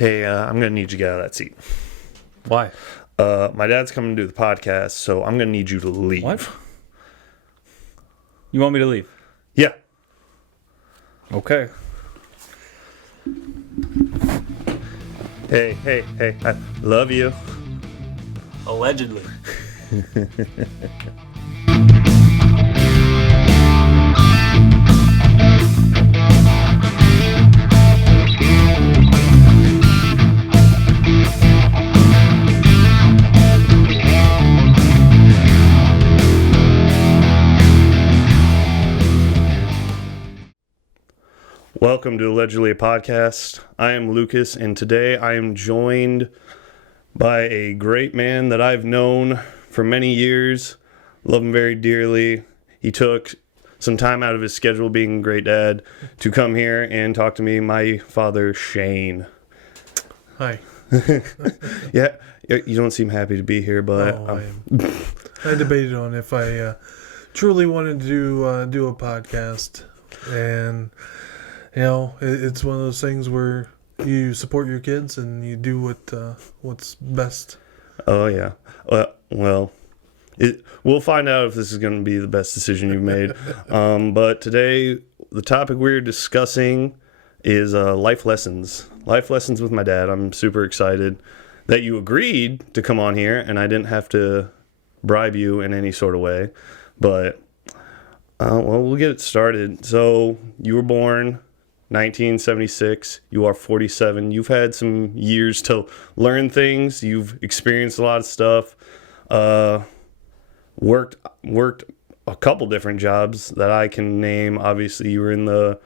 Hey, I'm going to need you to get out of that seat. Why? My dad's coming to do the podcast, so I'm going to need you to leave. What? You want me to leave? Yeah. Okay. Hey, I love you. Allegedly. Welcome to Allegedly a Podcast. I am Lucas, and today I am joined by a great man that I've known for many years. Love him very dearly. He took some time out of his schedule, being a great dad, to come here and talk to me, my father, Shane. Hi. Yeah, you don't seem happy to be here, but... I am. I debated on if I truly wanted to do a podcast. And, you know, it's one of those things where you support your kids and you do what's best. Oh, yeah. Well, we'll find out if this is going to be the best decision you've made. But today, the topic we're discussing is life lessons. Life lessons with my dad. I'm super excited that you agreed to come on here, and I didn't have to bribe you in any sort of way. But, well, we'll get it started. So, you were born 1976. You are 47. You've had some years to learn things. You've experienced a lot of stuff. Worked a couple different jobs that I can name. Obviously, you were in the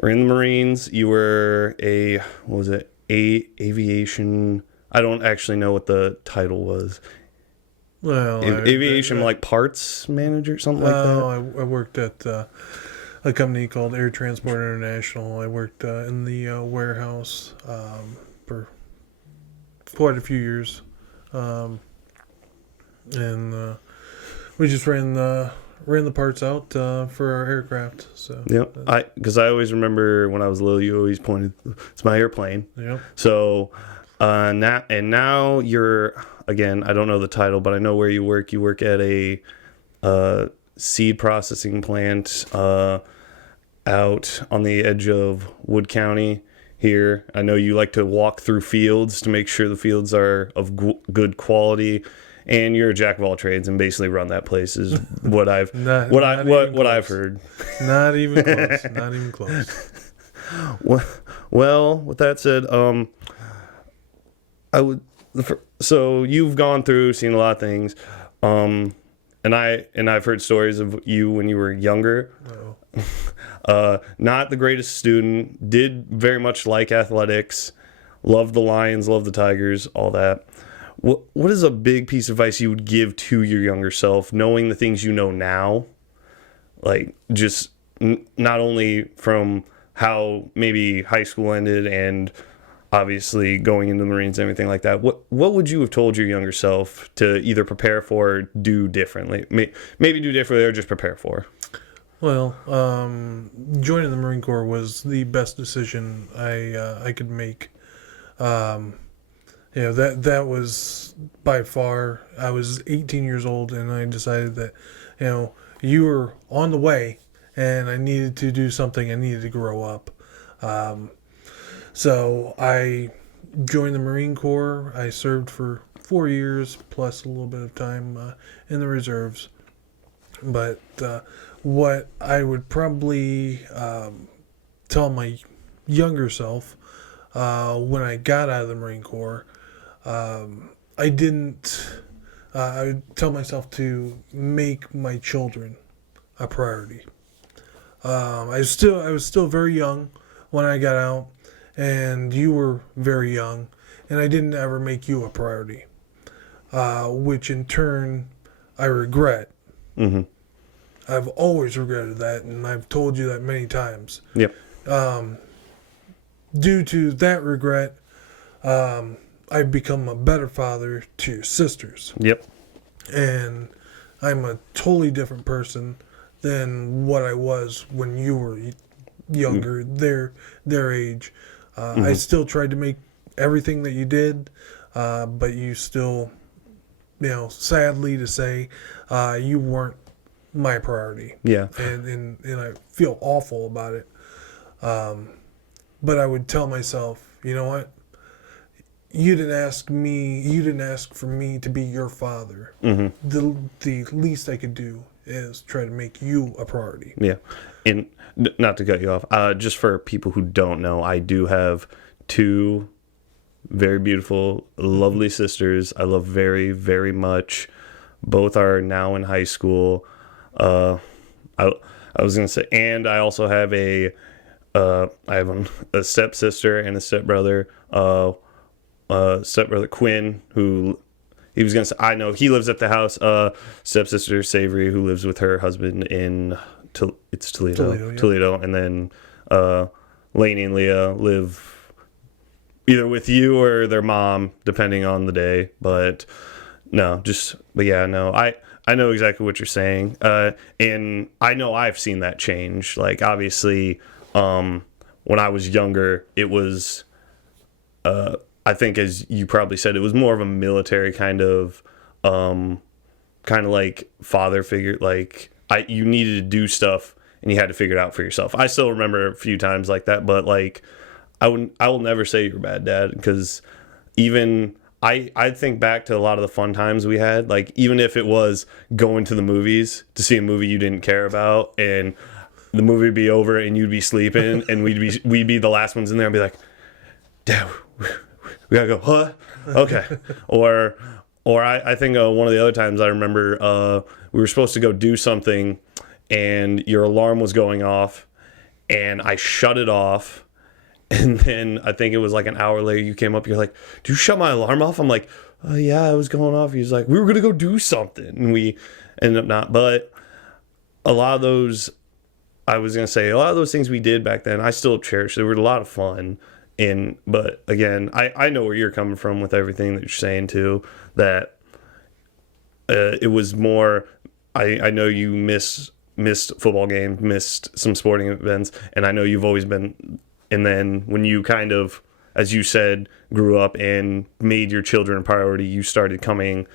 Marines. You were aviation. I don't actually know what the title was. Well, aviation, like parts manager, something like that. I worked at a company called Air Transport International. I worked in the warehouse for quite a few years. And we just ran the parts out for our aircraft. So yep, because I always remember when I was little, you always pointed, it's my airplane. Yep. So now you're, again, I don't know the title, but I know where you work. You work at a seed processing plant out on the edge of Wood County here. I know you like to walk through fields to make sure the fields are of good quality. And you're a jack of all trades and basically run that place is what I've I've heard. Not even close. Not even close. Well, with that said, so you've gone through, seen a lot of things, and I've heard stories of you when you were younger. Not the greatest student. Did very much like athletics. Loved the Lions. Loved the Tigers. All that. What is a big piece of advice you would give to your younger self, knowing the things you know now? Like, just not only from how maybe high school ended and obviously going into the Marines and everything like that. What would you have told your younger self to either prepare for or do differently? Maybe do differently or just prepare for? Well, joining the Marine Corps was the best decision I could make. That was by far. I was 18 years old, and I decided that, you were on the way, and I needed to do something. I needed to grow up. So I joined the Marine Corps. I served for 4 years, plus a little bit of time in the reserves. But what I would probably tell my younger self when I got out of the Marine Corps, I would tell myself to make my children a priority. I was still very young when I got out, and you were very young, and I didn't ever make you a priority, which in turn I regret. Mm-hmm. I've always regretted that, and I've told you that many times. Yep. Due to that regret, I've become a better father to your sisters. Yep. And I'm a totally different person than what I was when you were younger, their age. I still tried to make everything that you did, but you still, sadly to say, you weren't my priority. Yeah. And I feel awful about it. But I would tell myself, you know what? You didn't ask for me to be your father. Mm-hmm. The least I could do is try to make you a priority. Yeah. And not to cut you off, just for people who don't know, I do have two very beautiful, lovely sisters I love very, very much. Both are now in high school. I was going to say, and I also have I have a stepsister and a stepbrother. Stepbrother Quinn, who he was going to say, I know he lives at the house. Stepsister Savory, who lives with her husband in Toledo. Toledo. And then Lainey and Leah live either with you or their mom, depending on the day. But no, I know exactly what you're saying. And I know I've seen that change. Like, obviously, when I was younger, it was, I think, as you probably said, it was more of a military kind of like father figure. Like, you needed to do stuff and you had to figure it out for yourself. I still remember a few times like that, but like, I will never say you're a bad dad, because even I think back to a lot of the fun times we had. Like, even if it was going to the movies to see a movie you didn't care about, and the movie would be over and you'd be sleeping, and we'd be the last ones in there and be like, Dad, we gotta go. Huh? Okay. Or I think one of the other times I remember, we were supposed to go do something, and your alarm was going off, and I shut it off. And then I think it was like an hour later, you came up, you're like, "Did you shut my alarm off?" I'm like, "Yeah, it was going off." He's like, "We were going to go do something." And we ended up not. But a lot of those, I was going to say, a lot of those things we did back then, I still cherish. They were a lot of fun. But again, I know where you're coming from with everything that you're saying too, that it was more, I know you missed football games, missed some sporting events, and I know you've always been. And then when you kind of, as you said, grew up and made your children a priority, you started coming.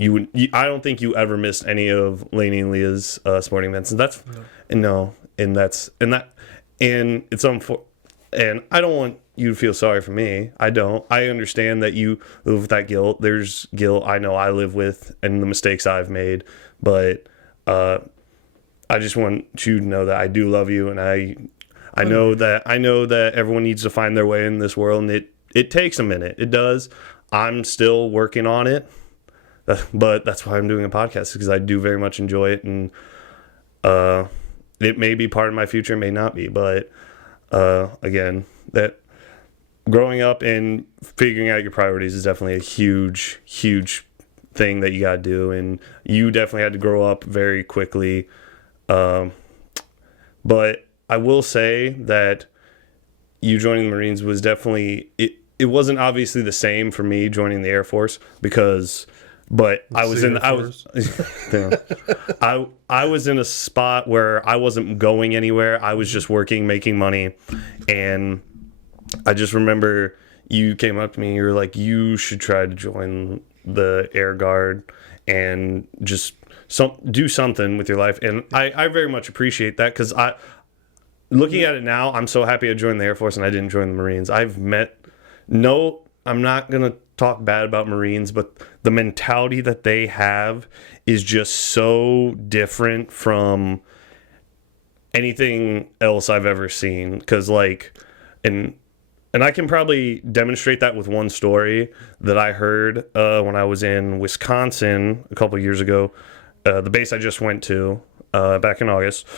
I don't think you ever missed any of Lainey and Leah's sporting events, and that's no. And it's and I don't want you to feel sorry for me. I don't. I understand that you live with that guilt. There's guilt I know I live with, and the mistakes I've made, but I just want you to know that I do love you, and I know that everyone needs to find their way in this world, and it takes a minute. It does. I'm still working on it, but that's why I'm doing a podcast, because I do very much enjoy it, and it may be part of my future, it may not be. But again, that growing up and figuring out your priorities is definitely a huge, huge thing that you got to do, and you definitely had to grow up very quickly. But I will say that you joining the Marines was definitely, it wasn't obviously the same for me joining the Air Force, but I was in a spot where I wasn't going anywhere. I was just working, making money. And I just remember you came up to me and you were like, "You should try to join the Air Guard and just do something with your life." And I very much appreciate that, because looking at it now, I'm so happy I joined the Air Force and I didn't join the Marines. I'm not going to talk bad about Marines, but the mentality that they have is just so different from anything else I've ever seen. Because, like, and I can probably demonstrate that with one story that I heard when I was in Wisconsin a couple years ago, the base I just went to back in August.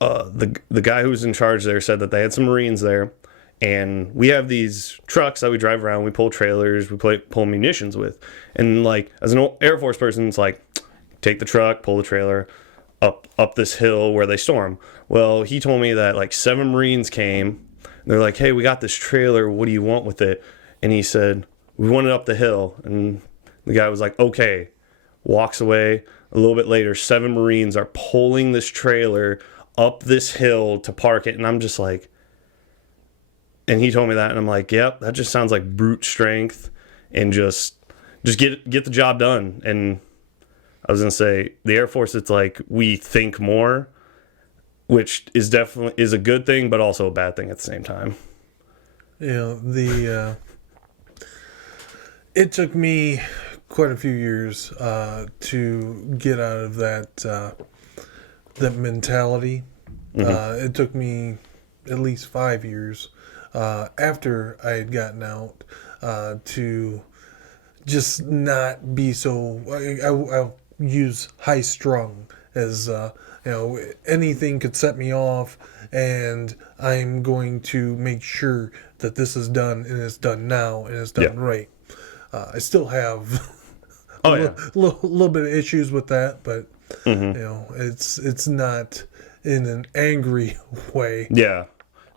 The guy who was in charge there said that they had some Marines there, and we have these trucks that we drive around, we pull trailers, we pull munitions with. And like, as an Air Force person, it's like, take the truck, pull the trailer up this hill where they storm. Well, he told me that like 7 Marines came, and they're like, "Hey, we got this trailer, what do you want with it?" And he said, "We want it up the hill." And the guy was like, "Okay." Walks away. A little bit later, 7 Marines are pulling this trailer up this hill to park it, and I'm just like, and he told me that, and I'm like, yep, that just sounds like brute strength, and just get the job done. And I was gonna say the Air Force, it's like we think more, which is definitely is a good thing, but also a bad thing at the same time. It took me quite a few years to get out of that mentality. It took me at least 5 years after I had gotten out to just not be so. I'll use high strung as anything could set me off, and I'm going to make sure that this is done, and it's done now, and it's done right. I still have little bit of issues with that, but it's not in an angry way. Yeah.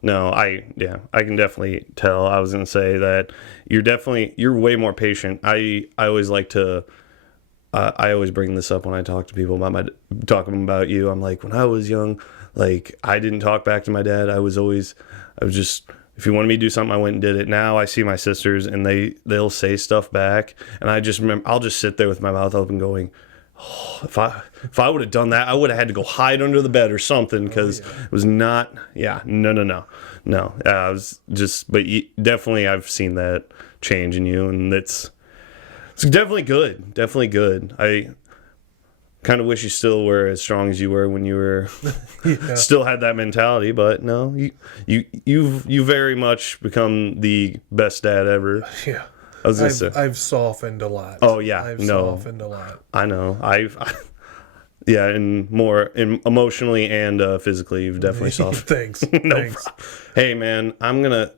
No, I can definitely tell. I was gonna say that you're way more patient. I always like to I always bring this up when I talk to people about talking about you. I'm like, when I was young, like I didn't talk back to my dad. I was just, if you wanted me to do something, I went and did it. Now I see my sisters and they'll say stuff back, and I just remember I'll just sit there with my mouth open going, oh, if I would have done that, I would have had to go hide under the bed or something, because it was not. Yeah, no. I was just, but definitely I've seen that change in you, and it's definitely good. Definitely good. I kind of wish you still were as strong as you were when you were still had that mentality, but no, you very much become the best dad ever. Yeah. I was gonna say. I've softened a lot. Oh yeah, I've no, softened a lot. I know. Yeah, and more emotionally and physically, you've definitely softened. Thanks. No Thanks. problem. Hey man, I'm gonna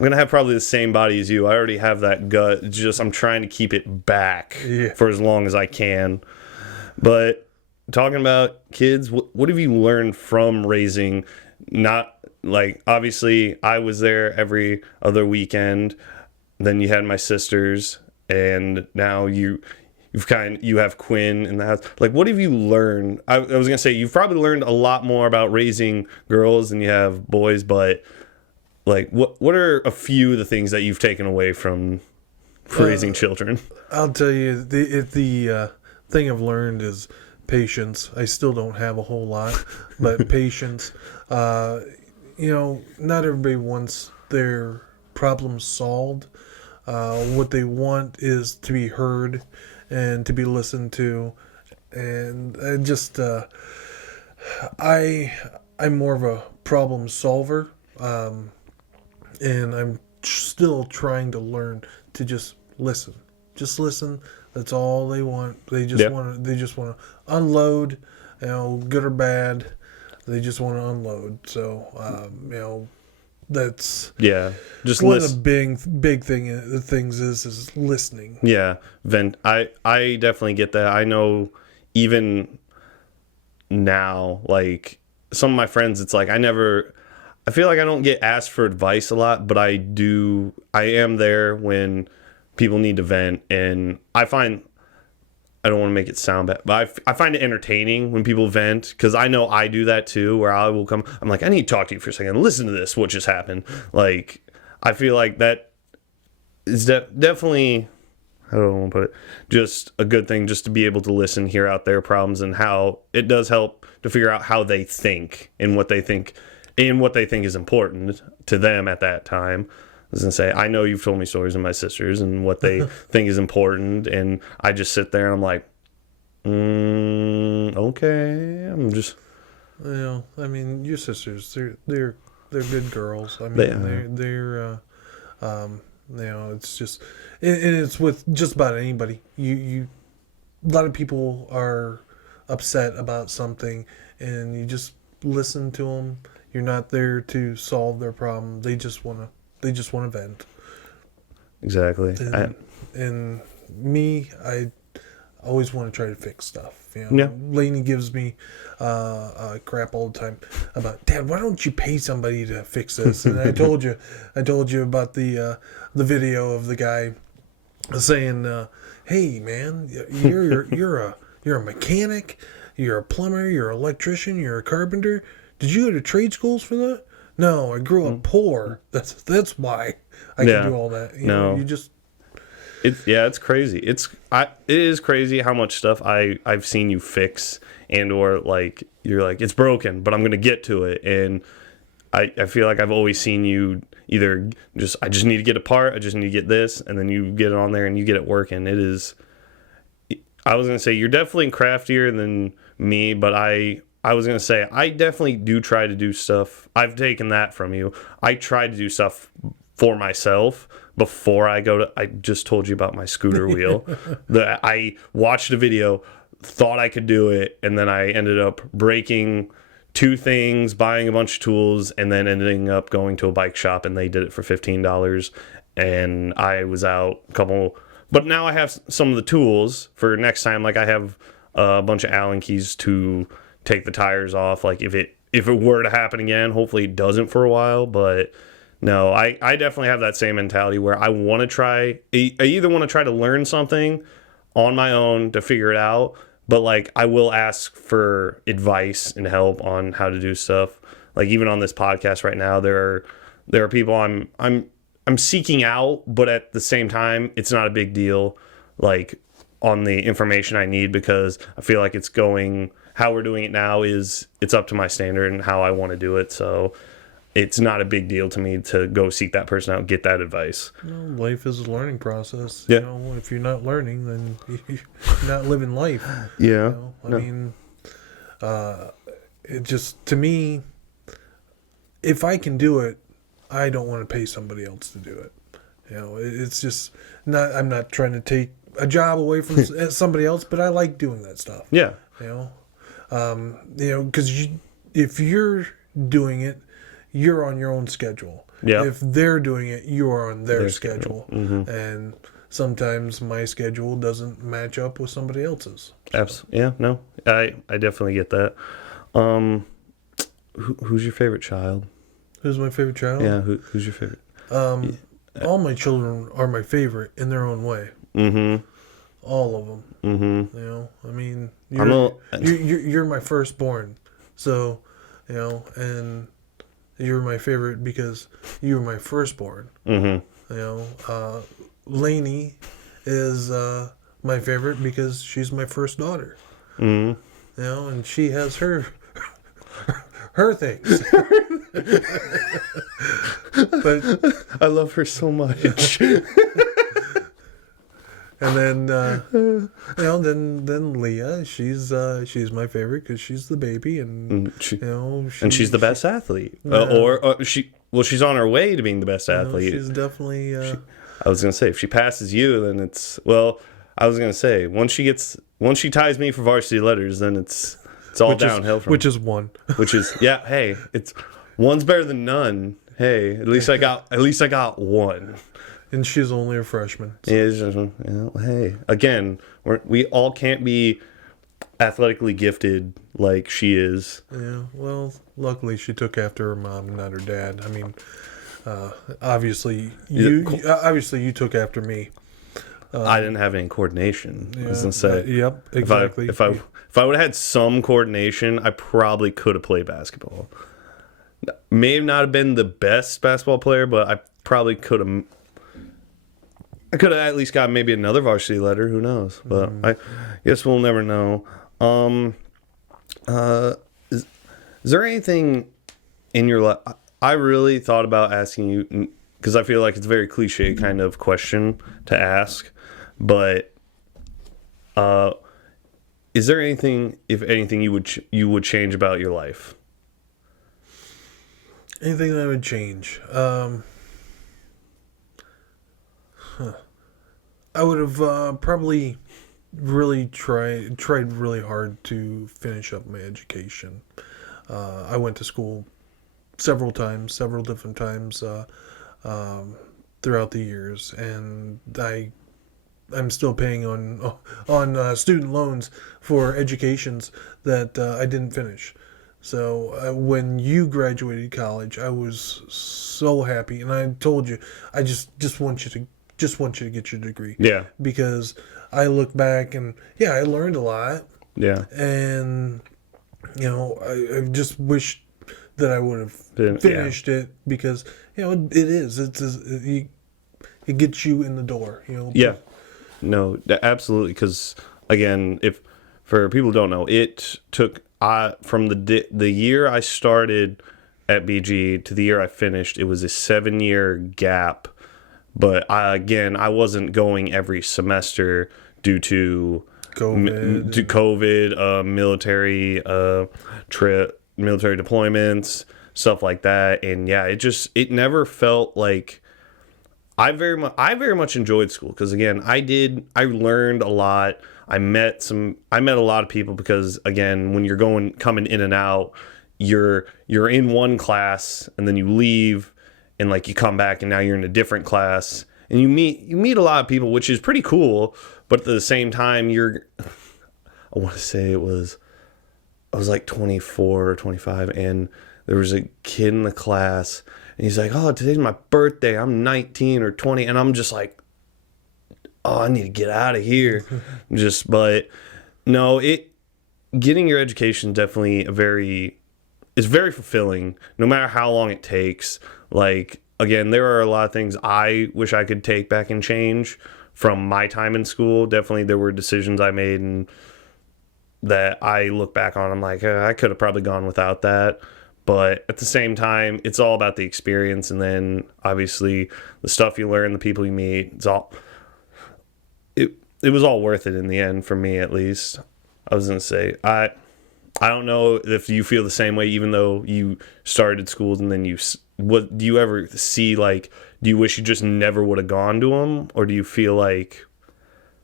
have probably the same body as you. I already have that gut. It's just I'm trying to keep it back for as long as I can. But talking about kids, what have you learned from raising? Not like, obviously I was there every other weekend. Then you had my sisters, and now you have Quinn in the house. Like, what have you learned? I was gonna say you've probably learned a lot more about raising girls than you have boys, but like, what are a few of the things that you've taken away from raising children? I'll tell you, the thing I've learned is patience. I still don't have a whole lot, but patience. Not everybody wants their problems solved. What they want is to be heard and to be listened to, and I'm more of a problem solver, and I'm still trying to learn to just listen. Just listen. That's all they want. They just want to unload, good or bad. They just want to unload. So, that's just one listen. of the big things is listening. Yeah, I definitely get that. I know even now, like some of my friends, it's like I feel like I don't get asked for advice a lot, but I am there when people need to vent, and I don't want to make it sound bad, but I find it entertaining when people vent, because I know I do that too, where I will come, I'm like, I need to talk to you for a second. Listen to this, what just happened. Like, I feel like that is definitely, I don't want to put it, just a good thing, just to be able to listen, hear out their problems, and how it does help to figure out how they think and what they think is important to them at that time. I was going to say, I know you've told me stories of my sisters and what they think is important, and I just sit there and I'm like, okay, I'm just... I mean, your sisters, they're good girls. I mean, they're it's just... And it's with just about anybody. A lot of people are upset about something, and you just listen to them. You're not there to solve their problem. They just want to vent. Exactly. And me, I always want to try to fix stuff. Lainey gives me crap all the time about, Dad, why don't you pay somebody to fix this? And I told you about the video of the guy saying, hey man, you're a mechanic, you're a plumber, you're an electrician, you're a carpenter. Did you go to trade schools for that? No, I grew up poor. That's why I Yeah. can do all that. No. You just It's crazy. It is crazy how much stuff I've seen you fix, and or like you're like, it's broken, but I'm gonna get to it. And I feel like I've always seen you either I just need to get a part, I just need to get this, and then you get it on there and you get it working. I was gonna say you're definitely craftier than me, but I was gonna say I definitely do try to do stuff. I've taken that from you. I try to do stuff for myself before I go to. I just told you about my scooter wheel. That I watched a video, thought I could do it, and then I ended up breaking 2 things, buying a bunch of tools, and then ending up going to a bike shop, and they did it for $15, and I was out a couple. But now I have some of the tools for next time. Like I have a bunch of Allen keys to take the tires off. Like if it were to happen again, hopefully it doesn't for a while. But no, I definitely have that same mentality where I want to try. I either want to try to learn something on my own to figure it out, but like I will ask for advice and help on how to do stuff. Like even on this podcast right now, there are people I'm seeking out, but at the same time, it's not a big deal. Like on the information I need, because I feel like how we're doing it now it's up to my standard and how I want to do it. So it's not a big deal to me to go seek that person out and get that advice. life is a learning process. Yeah. If you're not learning, then you're not living life. Yeah. I mean, it just, to me, if I can do it, I don't want to pay somebody else to do it. It's just not. I'm not trying to take a job away from somebody else, but I like doing that stuff. Yeah. Because if you're doing it, you're on your own schedule. Yeah. If they're doing it, you're on their schedule. And sometimes my schedule doesn't match up with somebody else's. Absolutely. Yeah. No, I definitely get that. Who's your favorite child? Who's my favorite child? Yeah. Who's your favorite? All my children are my favorite in their own way. Mm-hmm. All of them. Mm-hmm. I mean, you're my firstborn, so and you're my favorite because you were my firstborn. Mm-hmm. Lainey is my favorite because she's my first daughter. Mm-hmm. And she has her things. But I love her so much. and then then Leah, she's my favorite because she's the baby, and and she's the best athlete. She's on her way to being the best athlete. She's definitely. I was gonna say if she passes you, then it's I was gonna say once she ties me for varsity letters, then it's all downhill from which is one. Which is hey, it's one's better than none. Hey, at least I got one. And she's only a freshman. So. Yeah, it's just, hey, again, we all can't be athletically gifted like she is. Yeah, well, luckily she took after her mom and not her dad. I mean, obviously you took after me. I didn't have any coordination. Yeah, I was gonna say. Yep, exactly. If I would have had some coordination, I probably could have played basketball. May not have been the best basketball player, but I probably could have. I could have at least got maybe another varsity letter. Who knows? But I guess we'll never know. Is there anything in your life? I really thought about asking you because I feel like it's a very cliche kind of question to ask. But is there anything, if anything, you would change about your life? Anything that I would change? I would have probably really tried really hard to finish up my education. I went to school several different times throughout the years, and I'm still paying on student loans for educations that I didn't finish. So when you graduated college, I was so happy, and I told you I just want you to get your degree. Yeah. Because I look back and I learned a lot. Yeah. And I just wish that I would have finished it, because it is. It gets you in the door. Yeah. No, absolutely. Because again, if for people who don't know, it took from the year I started at BG to the year I finished, it was a 7-year gap. But I wasn't going every semester due to COVID, military military deployments, stuff like that. And yeah, it never felt like I very much enjoyed school, because again, I learned a lot. I met a lot of people, because again, when you're coming in and out, you're in one class and then you leave and like you come back and now you're in a different class and you meet a lot of people, which is pretty cool. But at the same time, I want to say I was like 24 or 25, and there was a kid in the class and he's like, "Oh, today's my birthday. I'm 19 or 20." And I'm just like, "Oh, I need to get out of here." But no, getting your education definitely is very fulfilling, no matter how long it takes. Like, again, there are a lot of things I wish I could take back and change from my time in school. Definitely there were decisions I made and that I look back on, I'm like, I could have probably gone without that. But at the same time, it's all about the experience, and then obviously the stuff you learn, the people you meet, it was all worth it in the end, for me at least. I was gonna say, I don't know if you feel the same way, even though you started schools and then what do you ever see, like, do you wish you just never would have gone to them, or do you feel like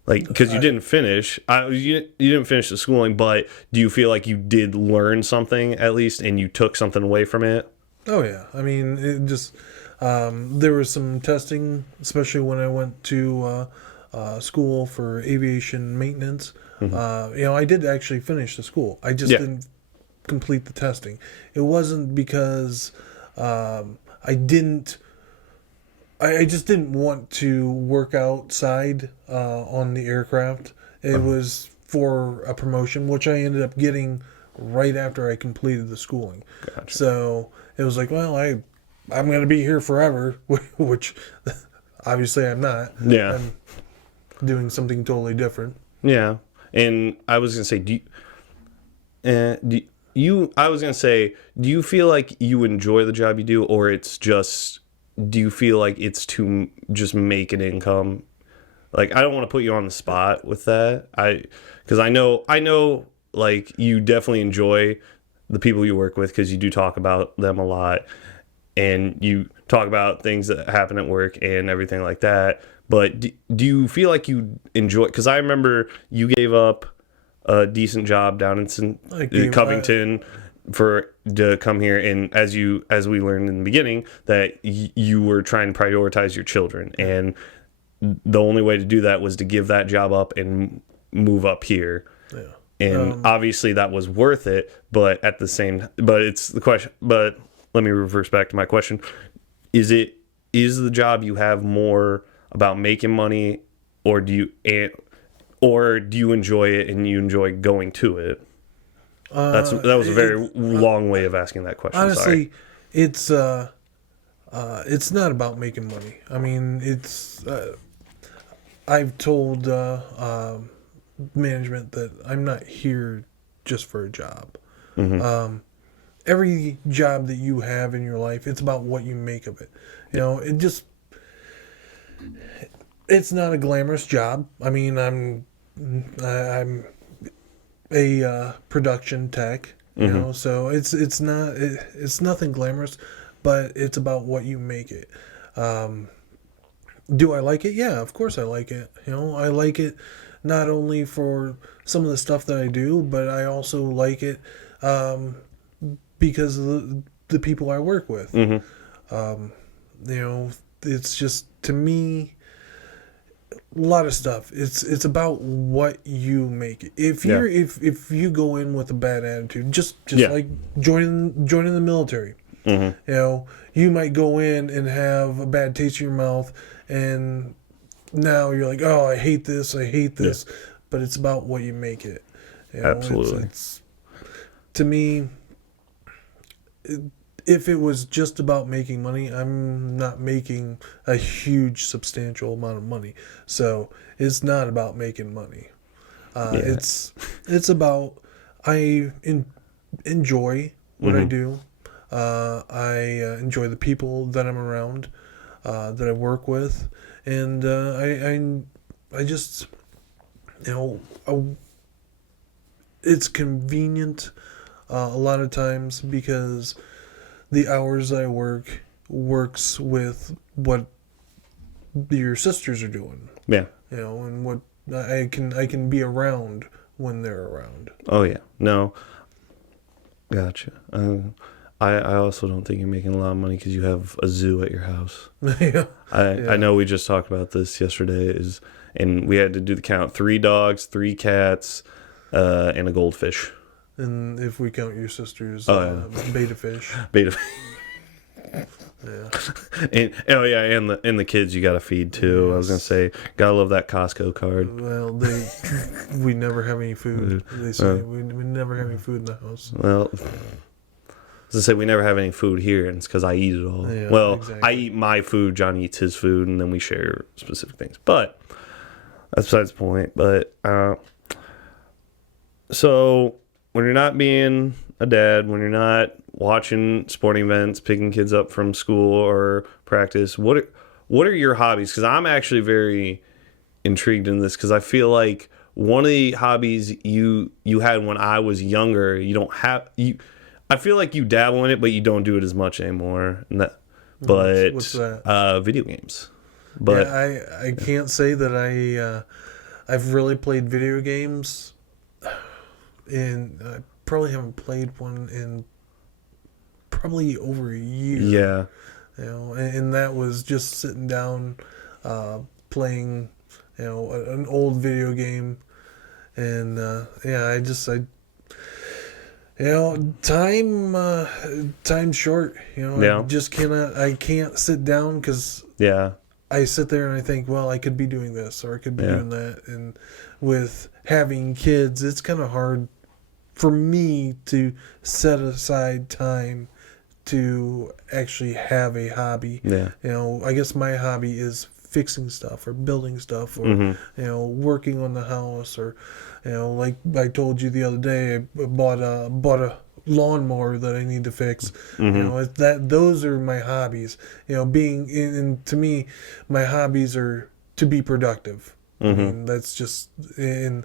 because you didn't finish, you didn't finish the schooling, but do you feel like you did learn something at least and you took something away from it? Oh yeah, I mean, it just there was some testing, especially when I went to school for aviation maintenance. I did actually finish the school. I just didn't complete the testing. It wasn't because I just didn't want to work outside on the aircraft. It was for a promotion, which I ended up getting right after I completed the schooling. Gotcha. So it was like, well, I'm going to be here forever, which obviously I'm not. Yeah. I'm doing something totally different. Yeah. And I was going to say, do you feel like you enjoy the job you do, or do you feel like it's to just make an income? Like, I don't want to put you on the spot with that. Because I know, like, you definitely enjoy the people you work with, because you do talk about them a lot, and you talk about things that happen at work and everything like that. But do you feel like you enjoy? Because I remember you gave up a decent job down in Covington to come here, and as we learned in the beginning, that you were trying to prioritize your children, and the only way to do that was to give that job up and move up here. Yeah. And obviously that was worth it, but it's the question. But let me reverse back to my question: is the job you have more about making money, or do you enjoy it and you enjoy going to it? That was a very long way of asking that question. Honestly, sorry. It's not about making money. I mean, I've told management that I'm not here just for a job. Mm-hmm. Every job that you have in your life, it's about what you make of it. It's not a glamorous job. I mean, I'm a production tech, so it's nothing glamorous, but it's about what you make it. Do I like it? Yeah, of course I like it. I like it not only for some of the stuff that I do, but I also like it because of the people I work with. It's just, to me, a lot of stuff. It's about what you make it. If you go in with a bad attitude, just like joining the military, you might go in and have a bad taste in your mouth, and now you're like, oh, I hate this, but it's about what you make it. Absolutely. It's to me, if it was just about making money, I'm not making a huge, substantial amount of money. So it's not about making money. Yeah. It's about enjoy what I do. I enjoy the people that I'm around, that I work with, and I just, it's convenient a lot of times because the hours I work works with what your sisters are doing, Yeah. and what I can be around when they're around. Oh yeah. No. Gotcha. I also don't think you're making a lot of money because you have a zoo at your house. Yeah. I know we just talked about this yesterday, and we had to do the count: 3 dogs, 3 cats, and a goldfish. And if we count your sister's beta fish. Beta. Yeah. and the kids you gotta feed too. I was gonna say, gotta love that Costco card. Well, we never have any food. They say we never have any food in the house. Well, as I say, we never have any food here, and it's because I eat it all. Yeah, well, exactly. I eat my food, John eats his food, and then we share specific things. But that's besides the point. But so when you're not being a dad, when you're not watching sporting events, picking kids up from school or practice, what are your hobbies? Because I'm actually very intrigued in this, because I feel like one of the hobbies you had when I was younger, you don't have you. I feel like you dabble in it, but you don't do it as much anymore. And What's that? Video games. But yeah, I can't say that I've really played video games, and I probably haven't played one in probably over a year. yeah, And that was just sitting down, playing, an old video game, and time's short. Yeah. I can't sit down because yeah, I sit there and I think, well, I could be doing this or I could be Yeah. doing that. And with having kids, it's kind of hard for me to set aside time to actually have a hobby. yeah, I guess my hobby is fixing stuff or building stuff or working on the house, or like I told you the other day, I bought a lawnmower that I need to fix. Those are my hobbies. Being in to me, my hobbies are to be productive. I mean, that's just in.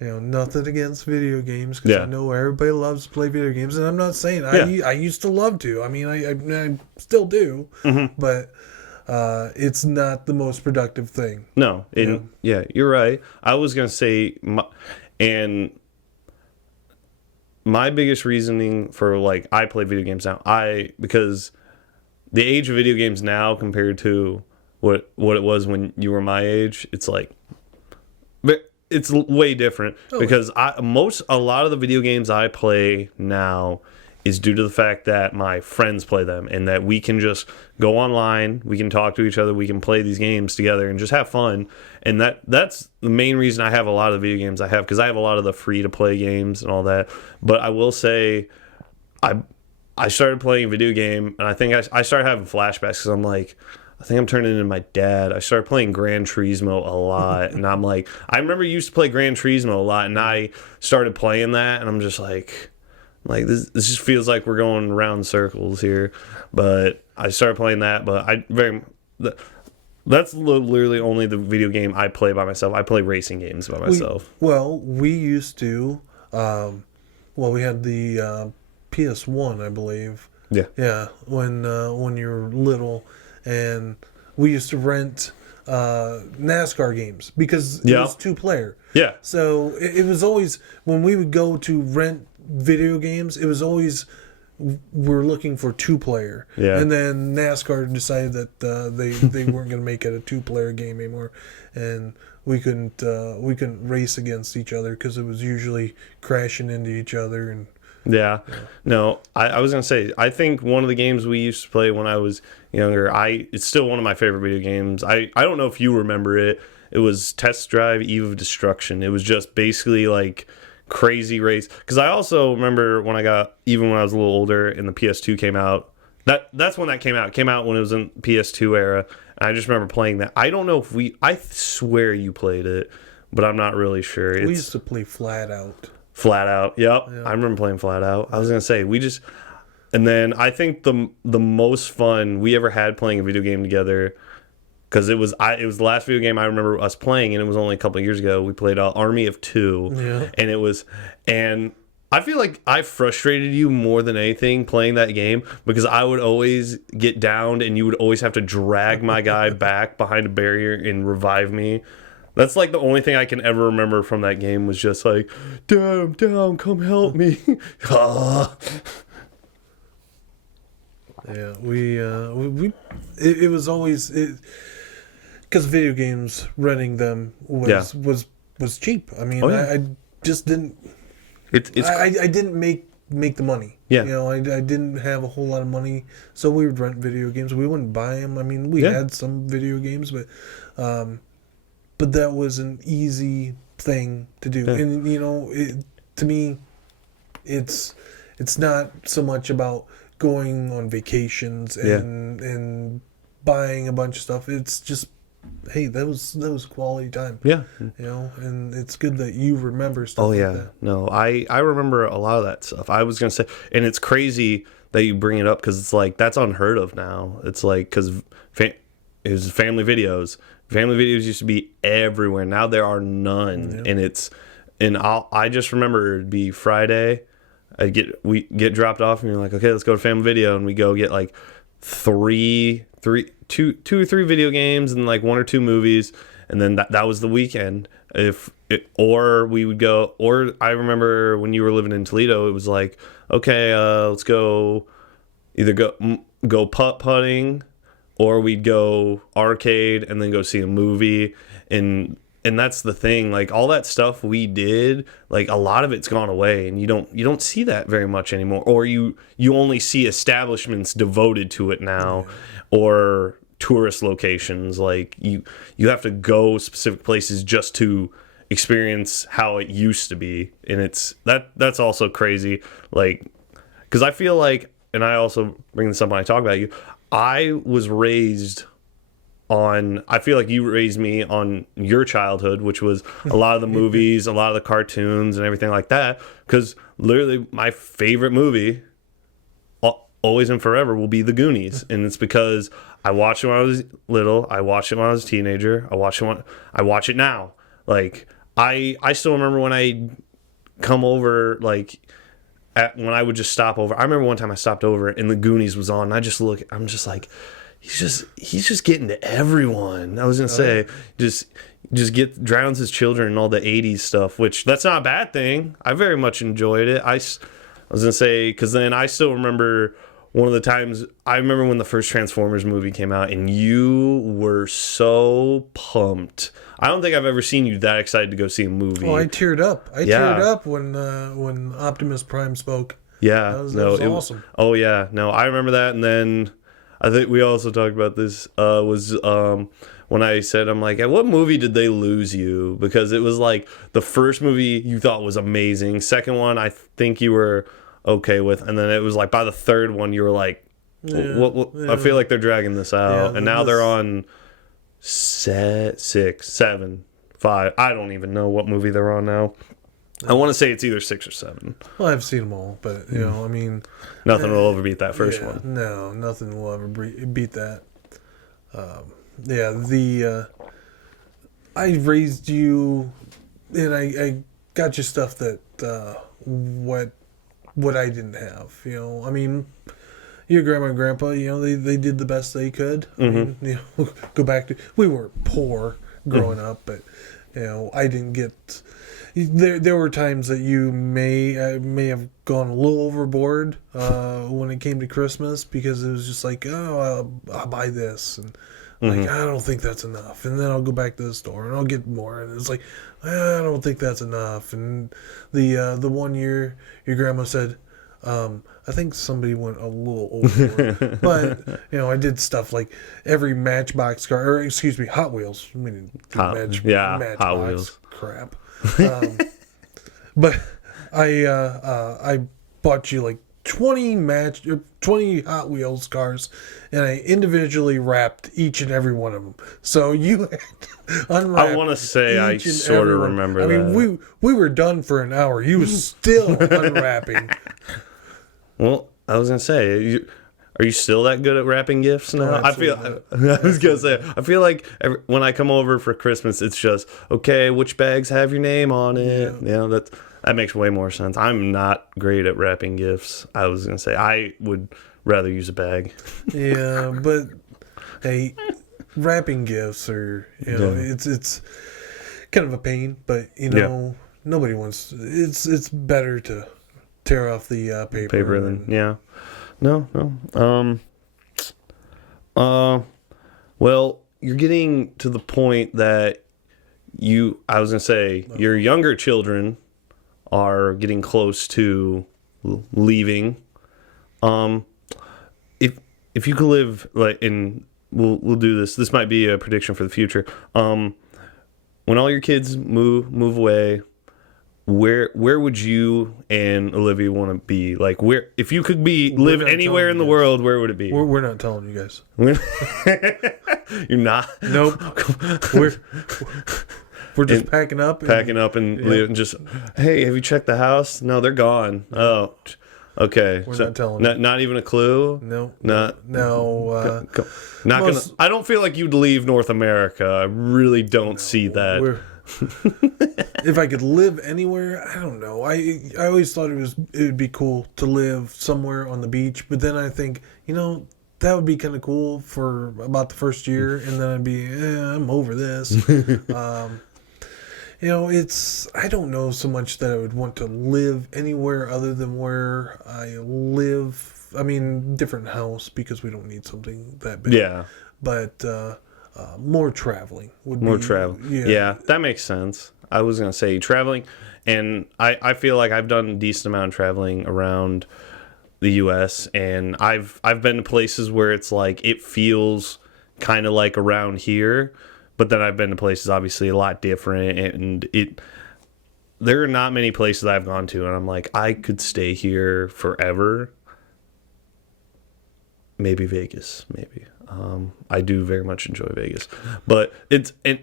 Nothing against video games, because Yeah. I know everybody loves to play video games, and I'm not saying I used to love to. I mean, I still do, but it's not the most productive thing. No, yeah, you're right. I was gonna say, my biggest reasoning for like I play video games now, because the age of video games now compared to what it was when you were my age, it's like, but it's way different because a lot of the video games I play now is due to the fact that my friends play them, and that we can just go online, we can talk to each other, we can play these games together and just have fun. And that's the main reason I have a lot of the video games I have, because I have a lot of the free to play games and all that. But I will say, I started playing a video game, and I think I started having flashbacks, because I'm like, I think I'm turning into my dad. I started playing Gran Turismo a lot, and I'm like, I remember you used to play Gran Turismo a lot, and I started playing that, and I'm just like this just feels like we're going around circles here. But I started playing that, but that's literally only the video game I play by myself. I play racing games by myself. We used to. We had the PS1, I believe. Yeah. Yeah, when you were little, and we used to rent NASCAR games because it was 2-player. Yeah. So it was always, when we would go to rent video games, it was always, we're looking for 2-player. Yeah. And then NASCAR decided that they weren't going to make it a 2-player game anymore, and we couldn't race against each other because it was usually crashing into each other. And Yeah. No, I was going to say, I think one of the games we used to play when I was younger, it's still one of my favorite video games. I don't know if you remember it. It was Test Drive Eve of Destruction. It was just basically like crazy race. Because I also remember when even when I was a little older and the PS2 came out. That's when that came out. It came out when it was in PS2 era. And I just remember playing that. I don't know if I swear you played it, but I'm not really sure. We used to play Flat Out. Flat Out. Yep. Yeah. I remember playing Flat Out. I was going to say, and then I think the most fun we ever had playing a video game together, because it was the last video game I remember us playing, and it was only a couple of years ago. We played Army of Two, and I feel like I frustrated you more than anything playing that game, because I would always get downed and you would always have to drag my guy back behind a barrier and revive me. That's like the only thing I can ever remember from that game, was just like, Dad, I'm down, come help me. Yeah, it was always, because video games, renting them was cheap. I mean, I just didn't. I didn't make the money. Yeah. I didn't have a whole lot of money, so we would rent video games. We wouldn't buy them. I mean, we had some video games, but that was an easy thing to do. Yeah. And to me, it's not so much about going on vacations and buying a bunch of stuff. It's just, hey, that was quality time. Yeah. And it's good that you remember stuff like that. No, I remember a lot of that stuff. I was going to say, and it's crazy that you bring it up, because it's like, that's unheard of now. It's like, because it was family videos. Family videos used to be everywhere. Now there are none. Yeah. I just remember it'd be Friday. We get dropped off, and you're like, okay, let's go to family video, and we go get like two or three video games and like one or two movies, and then that was the weekend. Or we would go, or I remember when you were living in Toledo, it was like, okay, let's go either go putt-putting, or we'd go arcade and then go see a movie. And that's the thing, like all that stuff we did, like a lot of it's gone away, and you don't see that very much anymore, or you only see establishments devoted to it now, or tourist locations. Like you have to go specific places just to experience how it used to be, and that's also crazy. Like, because I feel like, and I also bring this up when I talk about you, I was raised on, I feel like you raised me on your childhood, which was a lot of the movies, a lot of the cartoons and everything like that. Because literally my favorite movie, always and forever, will be The Goonies. And it's because I watched it when I was little. I watched it when I was a teenager. I watch it now. Like, I still remember when I come over, like, when I would just stop over. I remember one time I stopped over and The Goonies was on. And I'm just like, he's just getting to everyone. I was gonna say, just drowns his children and all the 80s stuff, which that's not a bad thing. I very much enjoyed it. I was gonna say, because then I still remember one of the times, I remember when the first Transformers movie came out, and you were so pumped. I don't think I've ever seen you that excited to go see a movie. Oh, I teared up. I teared up when Optimus Prime spoke. Yeah, that was awesome. Oh yeah, no, I remember that. And then I think we also talked about this, was when I said, I'm like, at what movie did they lose you? Because it was like the first movie you thought was amazing. Second one, I think you were okay with. And then it was like by the third one, you were like, what? I feel like they're dragging this out. And now they're on 6, 7, 5. I don't even know what movie they're on now. I want to say it's either 6 or 7. Well, I've seen them all, but, I mean... Nothing will ever beat that first one. No, nothing will ever beat that. I raised you, and I got you stuff that, what I didn't have, I mean, your grandma and grandpa, they did the best they could. Mm-hmm. I mean, go back to... We were poor growing up, but, I didn't get... There were times that you may have gone a little overboard when it came to Christmas, because it was just like, oh, I'll buy this, and like, I don't think that's enough, and then I'll go back to the store and I'll get more, and it's like, I don't think that's enough. And the one year your grandma said, I think somebody went a little overboard. But, I did stuff like every Matchbox car, or excuse me, Hot Wheels. I mean, Hot Wheels. Crap. But I bought you like 20 Hot Wheels cars, and I individually wrapped each and every one of them. So you had to unwrap. I want to say I each and sort every of one. remember I that. mean, we were done for an hour. You was still unwrapping. Well, I was gonna say, are you still that good at wrapping gifts now? I feel. absolutely I was gonna say, I feel like when I come over for Christmas, it's just okay. Which bags have your name on it? Yeah, that makes way more sense. I'm not great at wrapping gifts. I was gonna say I would rather use a bag. Yeah, but hey, wrapping gifts are Yeah. it's kind of a pain, but nobody wants. It's better to tear off the paper. Than yeah. No. Well, you're getting to the point that I was gonna say your younger children are getting close to leaving. If you could live like we'll do this. This might be a prediction for the future. When all your kids move away, where would you and Olivia want to be? Like where if you could live not anywhere telling in the you guys. world, where would it be? We're not telling you guys. You're not Nope. We're just packing up. and leaving. Just hey, have you checked the house? No, they're gone. Oh, okay. We're not telling you. Not even a clue. No. Not No. not most- gonna. I don't feel like you'd leave North America. I really don't see that. If I could live anywhere, I don't know. I always thought it would be cool to live somewhere on the beach, but then I think that would be kind of cool for about the first year, and then I'd be I'm over this. I don't know so much that I would want to live anywhere other than where I live. I mean, different house because we don't need something that big. Yeah. But more traveling would More be travel. Yeah, that makes sense. I was gonna say traveling, and I feel like I've done a decent amount of traveling around the U.S. and I've been to places where it's like it feels kind of like around here, but then I've been to places obviously a lot different, and there are not many places I've gone to, and I'm like I could stay here forever. Maybe Vegas, maybe. I do very much enjoy Vegas, but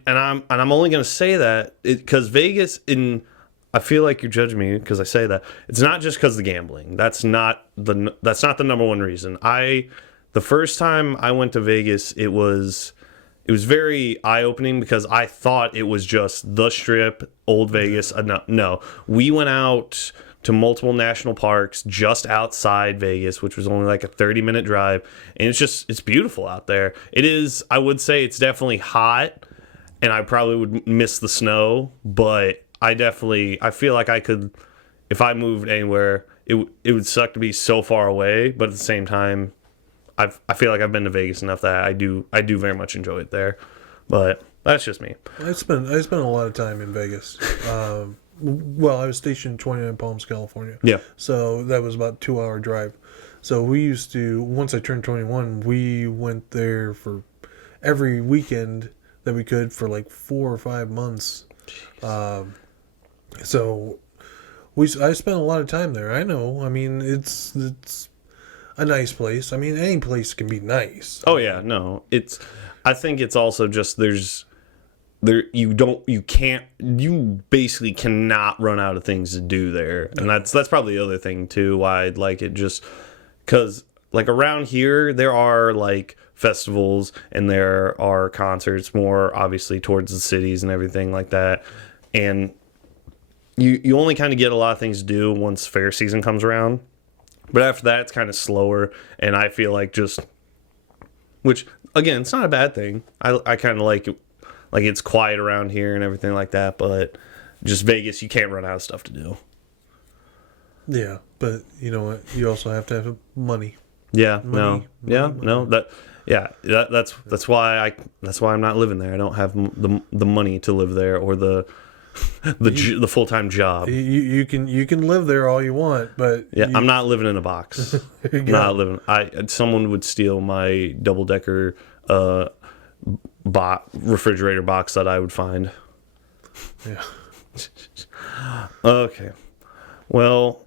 I'm only gonna say that because Vegas I feel like you're judging me because I say that. It's not just because of the gambling. That's not the number one reason. The first time I went to Vegas, it was very eye opening because I thought it was just the Strip, Old Vegas. No, we went out to multiple national parks just outside Vegas, which was only like a 30-minute drive, and it's beautiful out there. It is. I would say it's definitely hot, and I probably would miss the snow, but I feel like I could, if I moved anywhere, it would suck to be so far away, but at the same time, I feel like I've been to Vegas enough that I do very much enjoy it there, but that's just me. I spent a lot of time in Vegas. Well, I was stationed in 29 Palms, California. Yeah. So that was about a 2-hour drive. So we used to, once I turned 21, we went there for every weekend that we could for like 4 or 5 months. So I spent a lot of time there. I know. I mean, it's a nice place. I mean, any place can be nice. Oh yeah, no. I think it's also just you basically cannot run out of things to do there. And that's probably the other thing too why I'd like it, just cuz like around here there are like festivals and there are concerts more obviously towards the cities and everything like that. And you only kind of get a lot of things to do once fair season comes around. But after that it's kind of slower, and I feel like which again, it's not a bad thing. I kind of like it. Like it's quiet around here and everything like that, but just Vegas, you can't run out of stuff to do. Yeah, but you know what? You also have to have money. Yeah, Money. That's why I'm not living there. I don't have the money to live there or the full-time job. You can live there all you want, but Yeah, I'm not living in a box. Not living. Someone would steal my double-decker refrigerator box that I would find. Yeah. Okay. Well,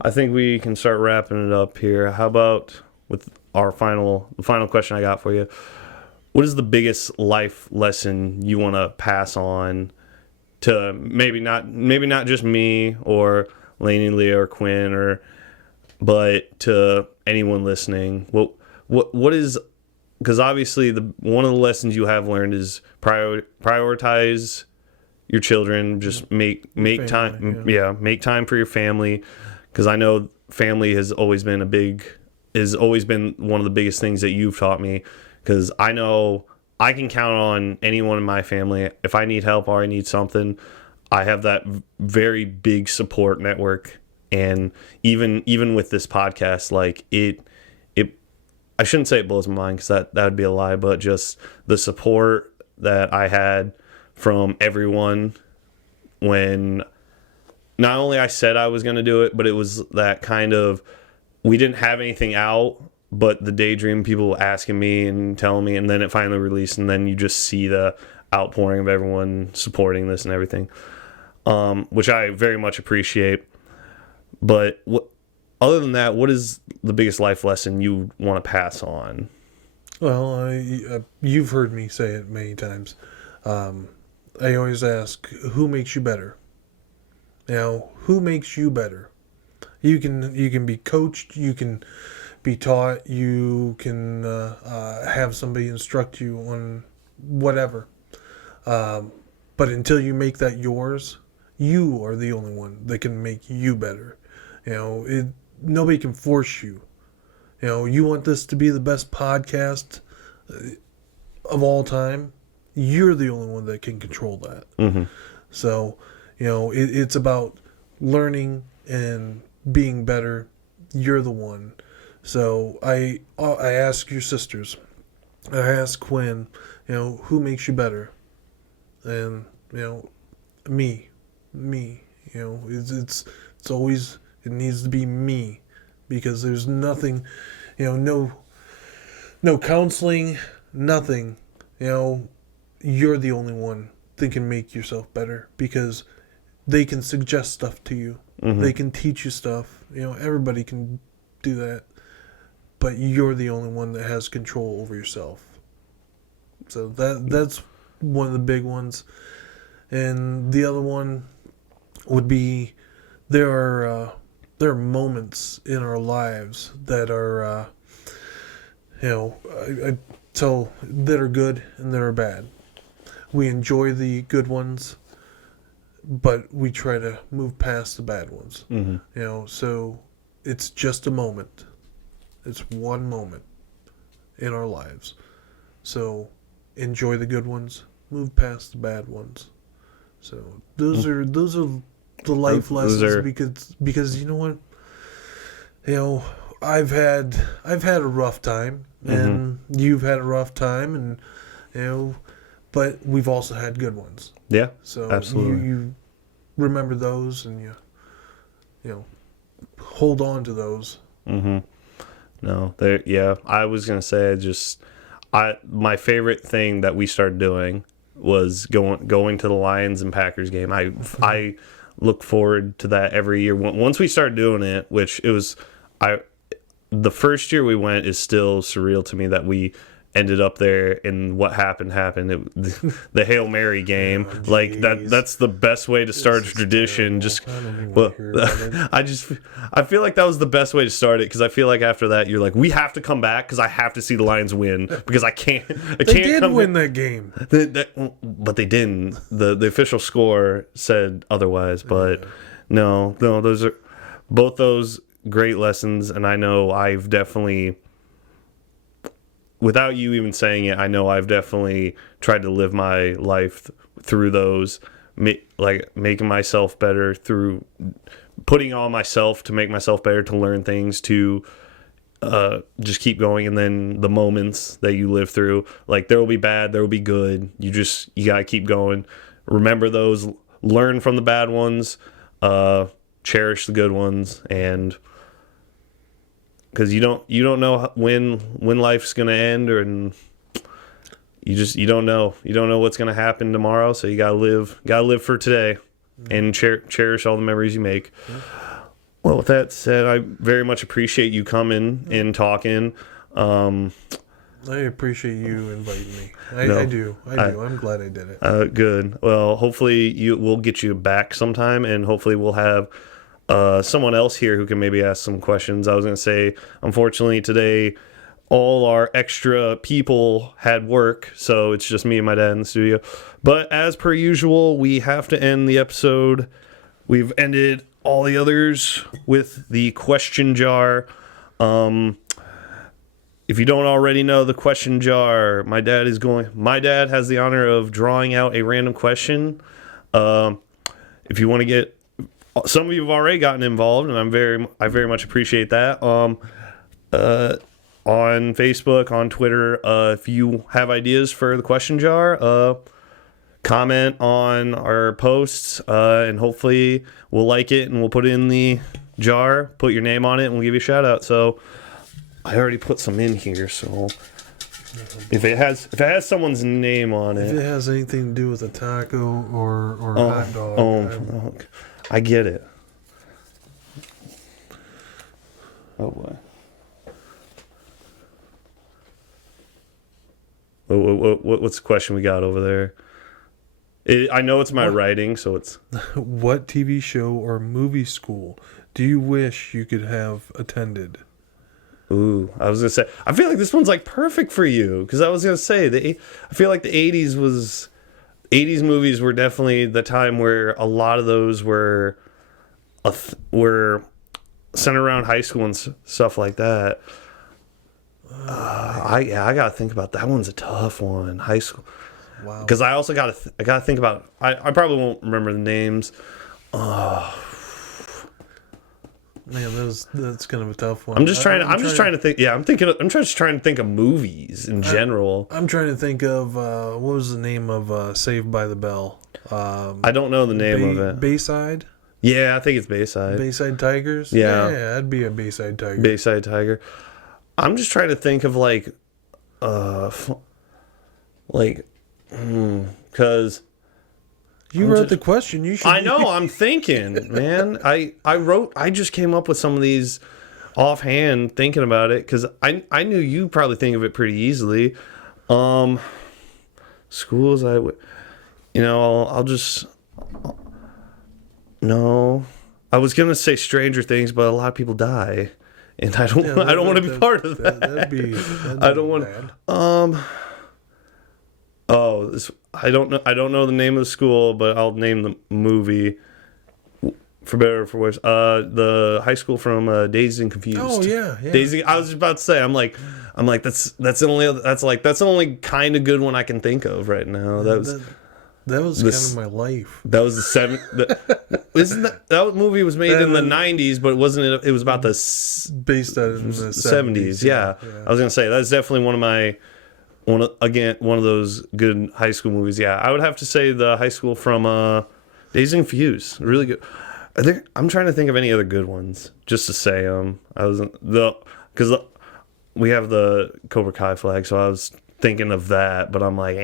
I think we can start wrapping it up here. How about with the final question I got for you? What is the biggest life lesson you want to pass on to maybe not just me or Lainey, Leah, or Quinn, but to anyone listening? What is, because obviously one of the lessons you have learned is prioritize your children. Just make Family, time, yeah. make time for your family, because I know family has always been one of the biggest things that you've taught me, because I know I can count on anyone in my family. If I need help or I need something, I have that very big support network. And even with this podcast, like it I shouldn't say it blows my mind, because that would be a lie, but just the support that I had from everyone when not only I said I was going to do it, but it was that kind of, we didn't have anything out, but the Daydream people asking me and telling me, and then it finally released, and then you just see the outpouring of everyone supporting this and everything, which I very much appreciate. But other than that, what is the biggest life lesson you want to pass on? Well, you've heard me say it many times. I always ask, who makes you better? Now, who makes you better? You can be coached, you can be taught, you can have somebody instruct you on whatever. But until you make that yours, you are the only one that can make you better. Nobody can force you. You want this to be the best podcast of all time, you're the only one that can control that. Mm-hmm. So, it's about learning and being better. You're the one. So I ask your sisters, I ask Quinn, who makes you better? And me. It's always, it needs to be me, because there's nothing, no counseling, nothing. You're the only one that can make yourself better, because they can suggest stuff to you. Mm-hmm. They can teach you stuff. Everybody can do that, but you're the only one that has control over yourself. So that's one of the big ones. And the other one would be, there are moments in our lives that are I tell, that are good and that are bad. We enjoy the good ones, but we try to move past the bad ones. Mm-hmm. So it's just a moment. It's one moment in our lives. So enjoy the good ones, move past the bad ones. So those are the life lessons, because you know what? I've had a rough time, and you've had a rough time, and but we've also had good ones. Yeah, So absolutely. you remember those, and you hold on to those. Mm-hmm. No, yeah. I was gonna say, my favorite thing that we started doing was going to the Lions and Packers game. I look forward to that every year. Once we started doing it, which it was, the first year we went is still surreal to me that we ended up there, and what happened. The Hail Mary game, like that's the best way to start a tradition. Terrible. I don't even want to hear about it. I feel like that was the best way to start it, because I feel like after that you're like, we have to come back, because I have to see the Lions win, because I can't They did win that game. but they didn't. The official score said otherwise. But no, those are both those great lessons, and I know I've definitely, without you even saying it, I know I've definitely tried to live my life through those, like making myself better, through putting on myself to make myself better, to learn things, to just keep going. And then the moments that you live through, like there will be bad, there will be good. You gotta keep going. Remember those, learn from the bad ones, cherish the good ones, and because you don't know when life's gonna end, you don't know what's gonna happen tomorrow. So you gotta live for today. and cherish all the memories you make. Well, with that said, I very much appreciate you coming and talking. I appreciate you inviting me. No, I do. I'm glad I did it. Good. Well, hopefully we'll get you back sometime, and hopefully we'll have someone else here who can maybe ask some questions. I was going to say, unfortunately, today all our extra people had work, so it's just me and my dad in the studio. But as per usual, we have to end the episode. We've ended all the others with the question jar. If you don't already know the question jar, my dad has the honor of drawing out a random question. If you want to get, some of you have already gotten involved, and I very much appreciate that. On Facebook, on Twitter, if you have ideas for the question jar, comment on our posts, and hopefully we'll like it and we'll put it in the jar, put your name on it, and we'll give you a shout out. So I already put some in here, so if it has someone's name on If it, it has anything to do with a taco or a hot dog, I get it. Oh boy. What's the question we got over there? I know it's my writing, so it's... what TV show or movie school do you wish you could have attended? Ooh, I was going to say... I feel like this one's like perfect for you, because I was going to say, I feel like the 80s was... 80s movies were definitely the time where a lot of those were centered around high school and stuff like that. I gotta think about that. One's a tough one. High school, Wow. because I also gotta think about. I probably won't remember the names. Man, that's kind of a tough one. I'm just trying to think. Yeah, I'm just trying to think of movies in general. I'm trying to think of what was the name of Saved by the Bell? I don't know the name of it. Bayside. Yeah, I think it's Bayside. Bayside Tigers. Yeah. I'd be a Bayside Tiger. Bayside Tiger. I'm just trying to think of because you wrote the question. You should. I know. I'm thinking, man. I just came up with some of these offhand, thinking about it, because I knew you probably think of it pretty easily. Schools, I'll just no. I was gonna say Stranger Things, but a lot of people die, and I don't want to be part of that. I don't want. I don't know the name of the school, but I'll name the movie. For better or for worse, the high school from Dazed and Confused. Oh yeah. Daisy. I was just about to say. I'm like that's the only kind of good one I can think of right now. That was kind of my life. That was isn't that movie was made in the 90s, but wasn't it? It was about the Based on the 70s. Yeah. I was gonna say that's definitely one of those good high school movies. Yeah, I would have to say the high school from Dazed and Confused. Really good. I'm trying to think of any other good ones just to say them. Because we have the Cobra Kai flag, so I was thinking of that, but I'm like,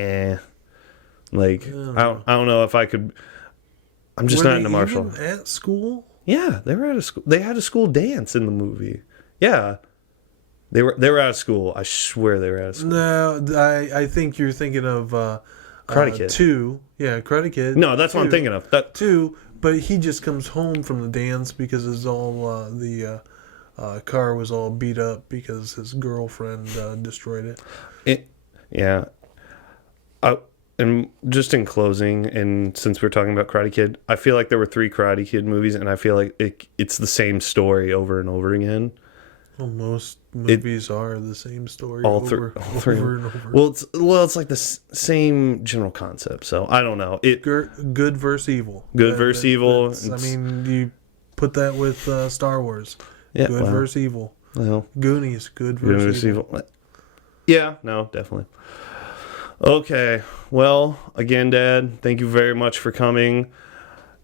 like I don't know if I could. I'm just not into martial arts. At school? Yeah, they were at a school. They had a school dance in the movie. Yeah, they were out of school. I swear they were out of school. No, I think you're thinking of Karate Kid. 2. Yeah, Karate Kid. No, that's what I'm thinking of. That 2, but he just comes home from the dance because it's all the car was all beat up because his girlfriend destroyed it. Yeah. And just in closing, and since we're talking about Karate Kid, I feel like there were 3 Karate Kid movies, and I feel like it's the same story over and over again. Well, most movies are the same story All over and over. Well, it's like the same general concept. So I don't know. Good versus evil. Good versus evil. I mean, you put that with Star Wars. Yeah, Good versus evil. Well, Goonies. Good versus evil. Yeah, no, definitely. Okay. Well, again, Dad, thank you very much for coming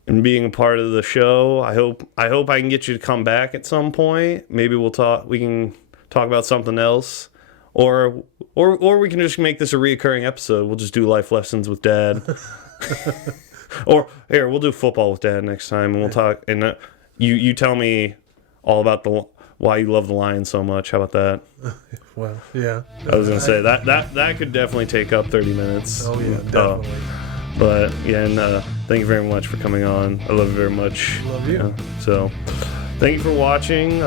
and being a part of the show. I hope I can get you to come back at some point. Maybe we can talk about something else. Or we can just make this a reoccurring episode. We'll just do life lessons with Dad. Or here, we'll do football with Dad next time, and we'll talk. And you tell me all about why you love the Lions so much. How about that? Well, yeah. I was gonna say that could definitely take up 30 minutes. Oh yeah, definitely. But yeah, and thank you very much for coming on. I love you very much. Love you. So, thank you for watching.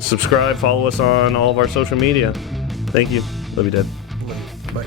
Subscribe, follow us on all of our social media. Thank you. Love you, Dad. Bye.